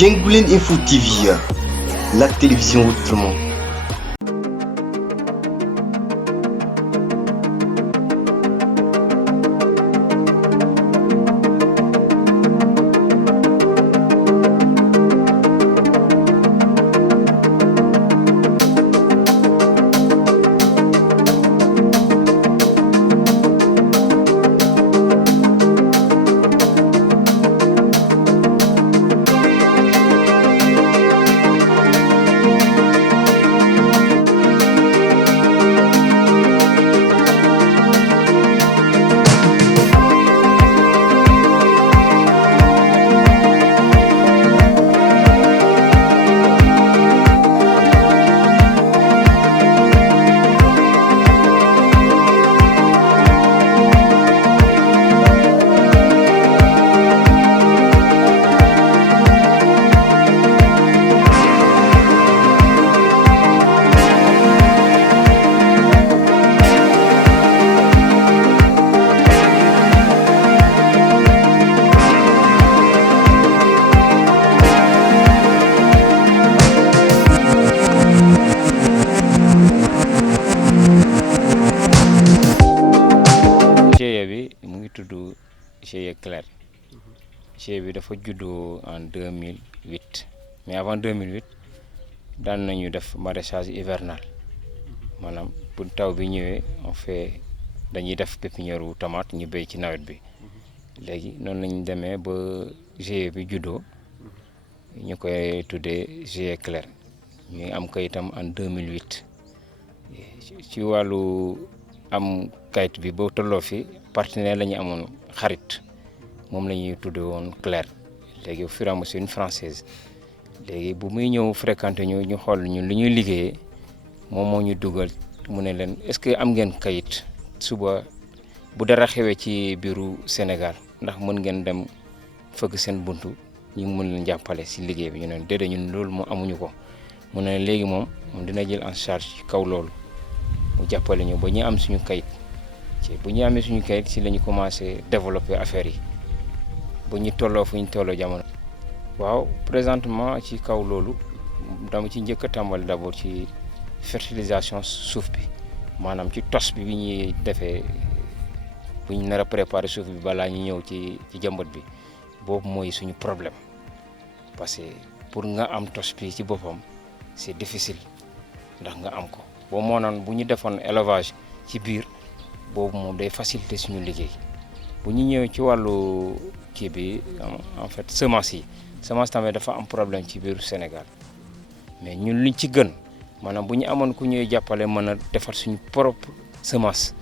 Djengoulène Info TV, la télévision autrement. GIE Clair GIE bi dafa juddoo en 2008 mais avant 2008 daan nañu def maraîchage hivernal maanaam bu taw bi ñëwee on fait dañuy def pépinière wu tomate ñu béy ci nawet bi léegi noonu lañu demee ba GIE bi juddoo ñu koy tuddee GIE Clair ñuy am kayitam en 2008 ci wàllu am kayit bi boo tolloo fi partenaire la ñu amoon xarit moom la ñuy tuddee woon Clair léegi au fur et à mesure une française léegi bu muy ñëw fréquenté ñu xool ñun li ñuy liggéeyee moom moo ñu dugal mu ne leen est-ce que am ngeen kayit suba bu dara xewee ci biiru Sénégal ndax mën ngeen dem fëgg seen buntu ñu mën leen jàppale si liggéey bi ñu ne déedéet ñun loolu moo amuñu ko mu ne léegi moom dina jël en charge ci kaw loolu mu jàppale ñu ba ñu am suñu kayit ci bu ñu amee suñu kayit si la ñu commencé développer affaire yi bu ñu tolloo fu ñu tolloo jamono. waaw présentement ci kaw loolu dama ci njëkk a tàmbali d'abord ci fertilisation suuf bi maanaam ci tos bi ñuy defee bu ñu nar a préparer suuf bi balaa ñu ñëw ci jàmbat bi boobu mooy suñu problème parce que pour nga am tos bi ci boppam c'est difficile ndax nga am ko boo moo naan bu ñu defoon élevage ci biir boobu moom day faciliter suñu liggéey bu ñu ñëwee ci wàllu kii bi en fait semence yi semence tamit dafa am problème ci biir Sénégal mais ñun liñ ci gën maanaam bu ñu amoon ku ñuy jàppale mën a defar suñu propre semence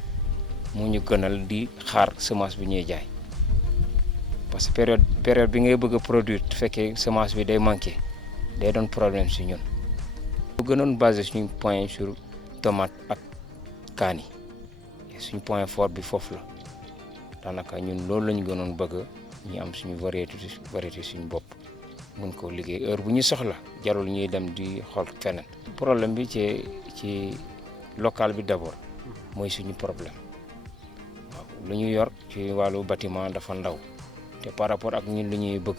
mu ñu gënal di xaar semence bi ñuy jaay parce que période bi ngay bëgg a produire fekkee semence bi day manqué day doon problème si ñun. bu gënoon basé suñu point sur tomate ak kaani suñu point fort bi foofu la daanaka ñun loolu lañu gënoon bëgg ñu am suñu variété suñu bopp mun koo liggéey heure bu ñu soxla jarul ñuy dem di xool feneen. problème bi ci local bi d'abord mooy suñu problème waaw lu ñu yor ci wàllu bâtiment dafa ndaw te par rapport ak ñun lu ñuy bëgg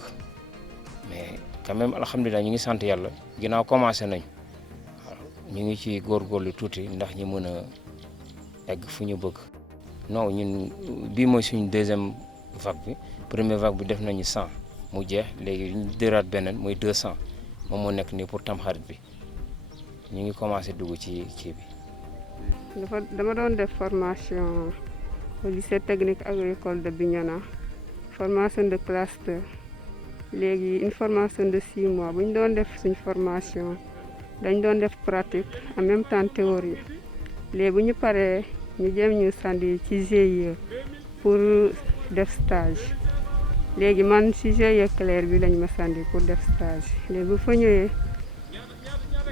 mais quand même alhamdulilah ñu ngi sant yàlla ginnaaw commencé nañu waaw ñu ngi ci góorgóorlu tuuti ndax ñu mën a egg fu ñu bëgg. non ñun bii mooy suñu deuxième vague bi première vague bi def nañu 100 mu jeex léegi ñu dëraat beneen mooy 200 moom moo nekk nii pour tamxarit bi ñu ngi commencé dugg ci kii bi. dama doon def formation au lycée technique agricole de Bignona formation de classe 2 léegi une formation de 6 mois bu ñu doon def suñ formation dañ doon def pratique en même temps théorie léegi bu ñu paree ñu jéem ñu sandi ci GIE pour def stage léegi man ci GIE Clair bi lañ ma sandi pour def stage léegi bu fa ñëwee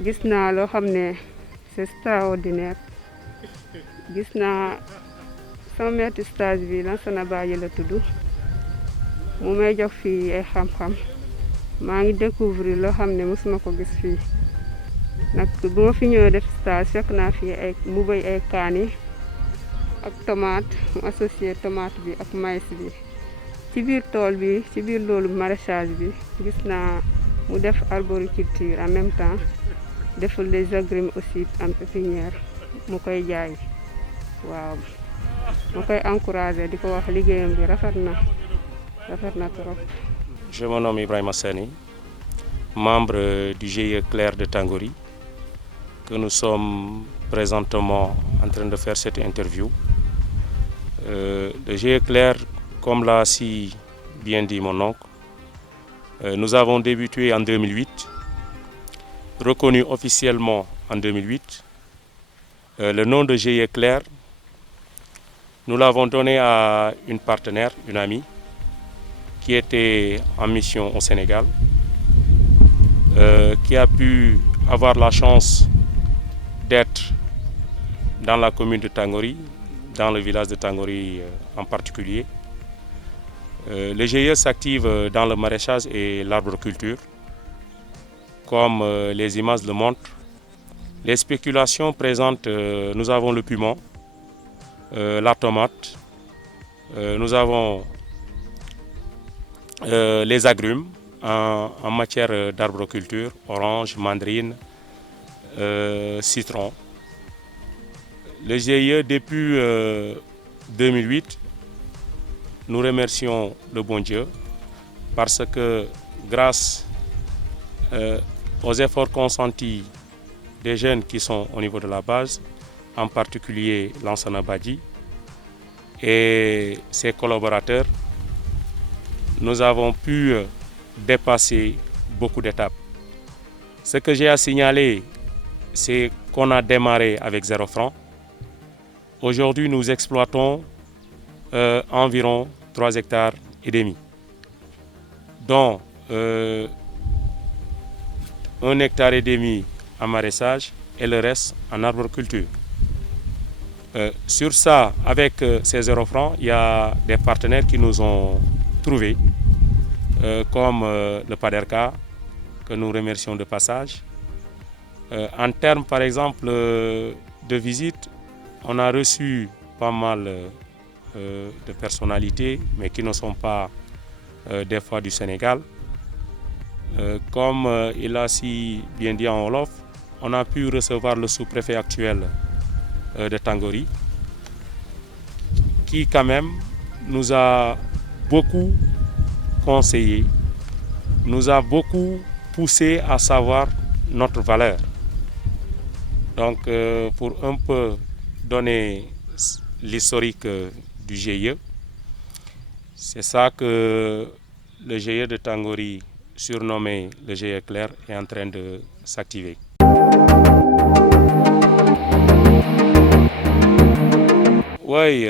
gis naa loo xam ne c'est extraordinaire gis naa sama maître stage bi Lansana Badji la tudd mu may jox fii ay xam-xam maa ngi découvrir loo xam ne mosuma ko gis fii nag bu ma fi ñëwee def stage fekk naa fii mu béy ay kaani ak tomate mu associé tomate bi ak maïs bi ci biir tool bi ci biir loolu maraîchage bi gis naa mu def arboriculture en même temps deful les agrumes aussi en pépinière mu koy jaay waaw ma koy encouragé di ko wax liggéeyam bi rafet na trop. Je me nomme Ibrahima Sani, membre du GIE Clair de Tangory, que nous sommes présentement en train de faire cette interview. Le GIE Clair, comme l'a si bien dit mon oncle, nous avons débuté en 2008, reconnu officiellement en 2008. Le nom de GIE Clair, nous l'avons donné à une partenaire, une amie, qui était en mission au Sénégal, qui a pu avoir la chance d'être dans la commune de Tangory, dans le village de Tangory en particulier. Le GIE s'active dans le maraîchage et l'arboriculture. Comme les images le montrent, les spéculations présentes, nous avons le piment, la tomate, nous avons les agrumes en matière d'arboriculture, orange, mandarine, citron. Le GIE, depuis 2008, nous remercions le bon Dieu parce que grâce aux efforts consentis des jeunes qui sont au niveau de la base, en particulier Lansana Badji et ses collaborateurs, nous avons pu dépasser beaucoup d'étapes. Ce que j'ai à signaler, c'est qu'on a démarré avec 0 francs. Aujourd'hui, nous exploitons environ 3 hectares et demi, dont 1 hectare et demi en maraîchage et le reste en arboriculture. Sur ça, avec ces 0 francs, il y a des partenaires qui nous ont trouvés, comme le PADERCA, que nous remercions de passage. En termes, par exemple, de visite, on a reçu pas mal de personnalités, mais qui ne sont pas des fois du Sénégal. Comme il a si bien dit en Wolof, on a pu recevoir le sous-préfet actuel de Tangory, qui quand même nous a beaucoup conseillé, nous a beaucoup poussé à savoir notre valeur. Donc pour un peu donner l'historique du GIE, c'est ça que le GIE de Tangory, surnommé le GIE Clair, est en train de s'activer. Oui,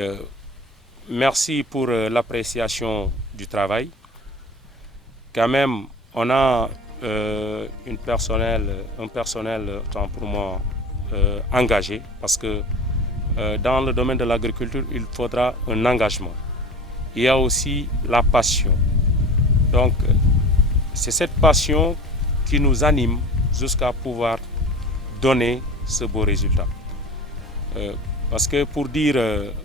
merci pour l'appréciation du travail. Quand même, on a un personnel, tant pour moi, engagé, parce que dans le domaine de l'agriculture, il faudra un engagement. Il y a aussi la passion. Donc, c'est cette passion qui nous anime jusqu'à pouvoir donner ce beau résultat. Parce que pour dire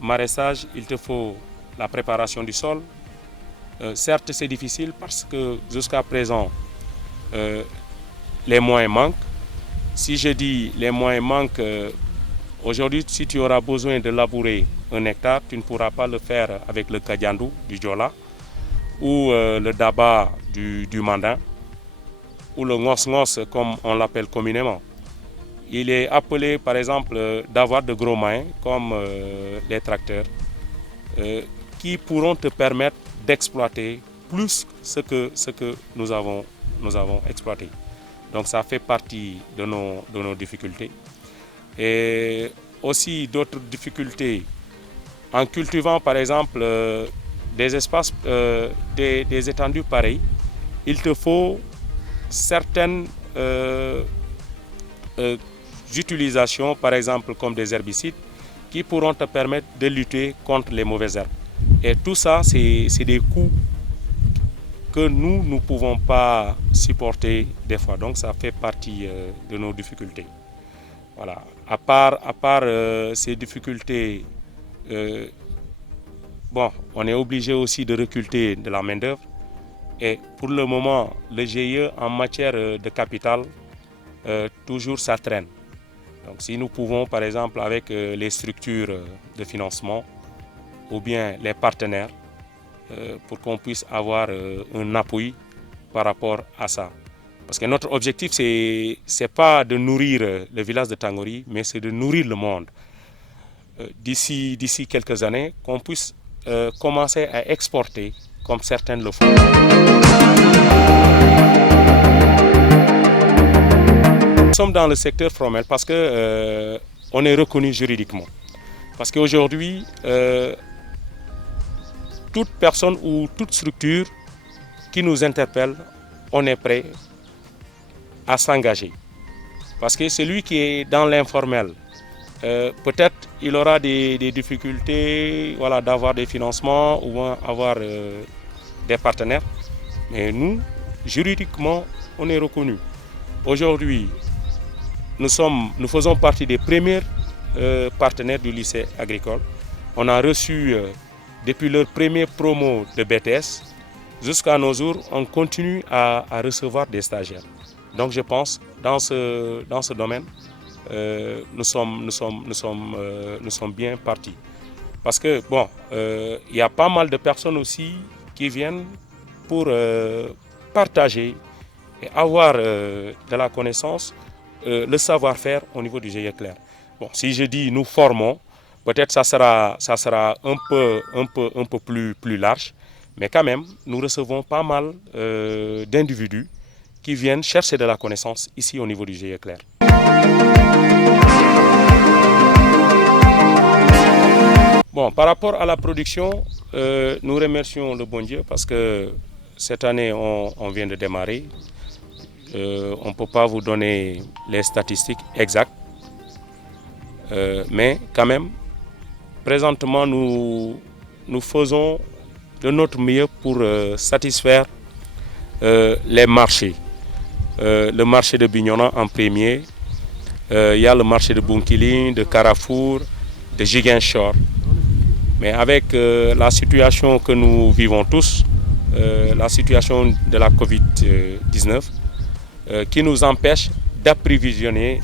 maraîchage, il te faut la préparation du sol. Certes, c'est difficile parce que jusqu'à présent, les moyens manquent. Si je dis les moyens manquent, aujourd'hui, si tu auras besoin de labourer 1 hectare, tu ne pourras pas le faire avec le kadiandou du Diola ou le daba du Mandin ou le ngos-ngos comme on l'appelle communément. Il est appelé par exemple d'avoir de gros moyens comme les tracteurs qui pourront te permettre d'exploiter plus ce que nous avons exploité. Donc ça fait partie de nos difficultés. Et aussi d'autres difficultés, en cultivant par exemple des espaces, des étendues pareilles, il te faut certaines utilisations, par exemple comme des herbicides, qui pourront te permettre de lutter contre les mauvaises herbes. Et tout ça, c'est des coûts que nous ne pouvons pas supporter des fois. Donc ça fait partie de nos difficultés. Voilà. À part ces difficultés, on est obligé aussi de recruter de la main-d'œuvre. Et pour le moment, le GIE en matière de capital, toujours ça traîne. Donc si nous pouvons par exemple avec les structures de financement ou bien les partenaires pour qu'on puisse avoir un appui par rapport à ça. Parce que notre objectif c'est pas de nourrir le village de Tangori, mais c'est de nourrir le monde. D'ici quelques années, qu'on puisse commencer à exporter comme certains le font. Nous sommes dans le secteur formel parce que on est reconnu juridiquement. Parce qu'aujourd'hui, toute personne ou toute structure qui nous interpelle, on est prêt à s'engager. Parce que celui qui est dans l'informel, peut-être il aura des difficultés, voilà, d'avoir des financements ou avoir des partenaires. Mais nous, juridiquement, on est reconnu. Aujourd'hui, nous faisons partie des premiers partenaires du lycée agricole. On a reçu, depuis leur premier promo de BTS, jusqu'à nos jours, on continue à recevoir des stagiaires. Donc je pense, dans ce domaine, nous sommes bien partis. Parce que, bon, il y a pas mal de personnes aussi qui viennent pour partager et avoir de la connaissance, le savoir-faire au niveau du GIE Clair. Bon, si je dis nous formons, peut-être ça sera un peu plus large, mais quand même, nous recevons pas mal d'individus qui viennent chercher de la connaissance ici au niveau du GIE Clair. Bon, par rapport à la production, nous remercions le bon Dieu parce que cette année, on vient de démarrer. On ne peut pas vous donner les statistiques exactes, mais quand même, présentement, nous faisons de notre mieux pour satisfaire les marchés. Le marché de Bignona en premier, il y a le marché de Bounkiling, de Carrefour, de Ziguinchor. Mais avec la situation que nous vivons tous, la situation de la Covid-19, qui nous empêche d'approvisionner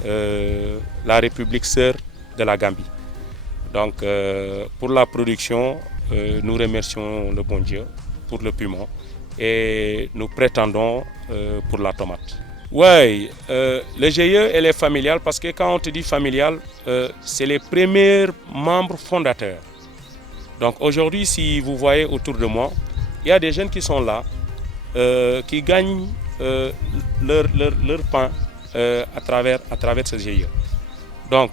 la République sœur de la Gambie. Donc pour la production, nous remercions le bon Dieu pour le piment et nous prétendons pour la tomate. Oui, le GIE elle est familiale parce que quand on te dit familial, c'est les premiers membres fondateurs. Donc aujourd'hui, si vous voyez autour de moi, il y a des jeunes qui sont là, qui gagnent leur pain à travers ce GIE. Donc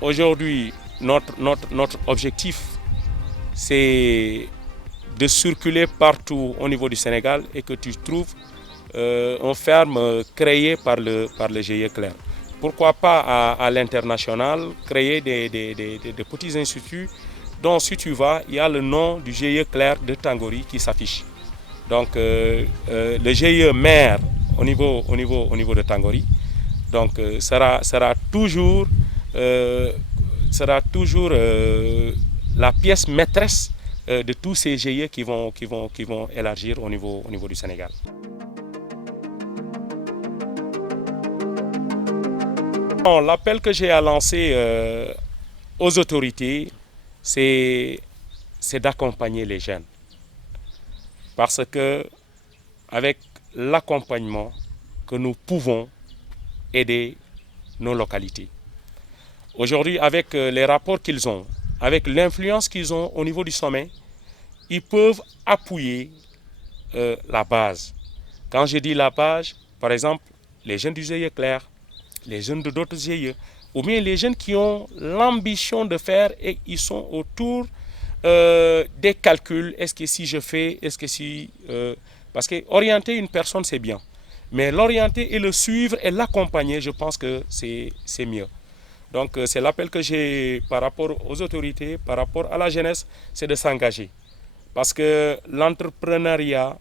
aujourd'hui, notre objectif, c'est de circuler partout au niveau du Sénégal et que tu trouves une ferme créée par le GIE Clair. Pourquoi pas à l'international, créer des petits instituts dont si tu vas, il y a le nom du GIE Clair de Tangori qui s'affiche. Donc le GIE mère au niveau de Tangori, donc sera toujours la pièce maîtresse de tous ces GIE qui vont élargir au niveau du Sénégal. Bon, l'appel que j'ai à lancer aux autorités, c'est d'accompagner les jeunes. Parce que avec l'accompagnement que nous pouvons aider nos localités. Aujourd'hui, avec les rapports qu'ils ont, avec l'influence qu'ils ont au niveau du sommet, ils peuvent appuyer la base. Quand je dis la base, par exemple, les jeunes du GIE Clair, les jeunes de d'autres GIE, ou bien les jeunes qui ont l'ambition de faire et ils sont autour des calculs. Est-ce que si je fais, est-ce que si... parce que orienter une personne, c'est bien. Mais l'orienter et le suivre et l'accompagner, je pense que c'est mieux. Donc c'est l'appel que j'ai par rapport aux autorités, par rapport à la jeunesse, c'est de s'engager. Parce que l'entrepreneuriat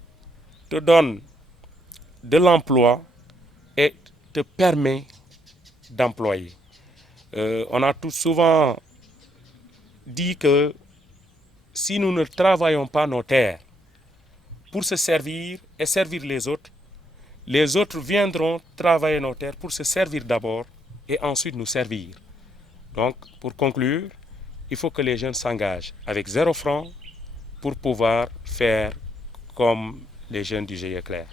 te donne de l'emploi et te permet d'employer. On a tout souvent dit que si nous ne travaillons pas nos terres pour se servir et servir les autres. Les autres viendront travailler nos terres pour se servir d'abord et ensuite nous servir. Donc, pour conclure, il faut que les jeunes s'engagent avec 0 franc pour pouvoir faire comme les jeunes du GIE Clair.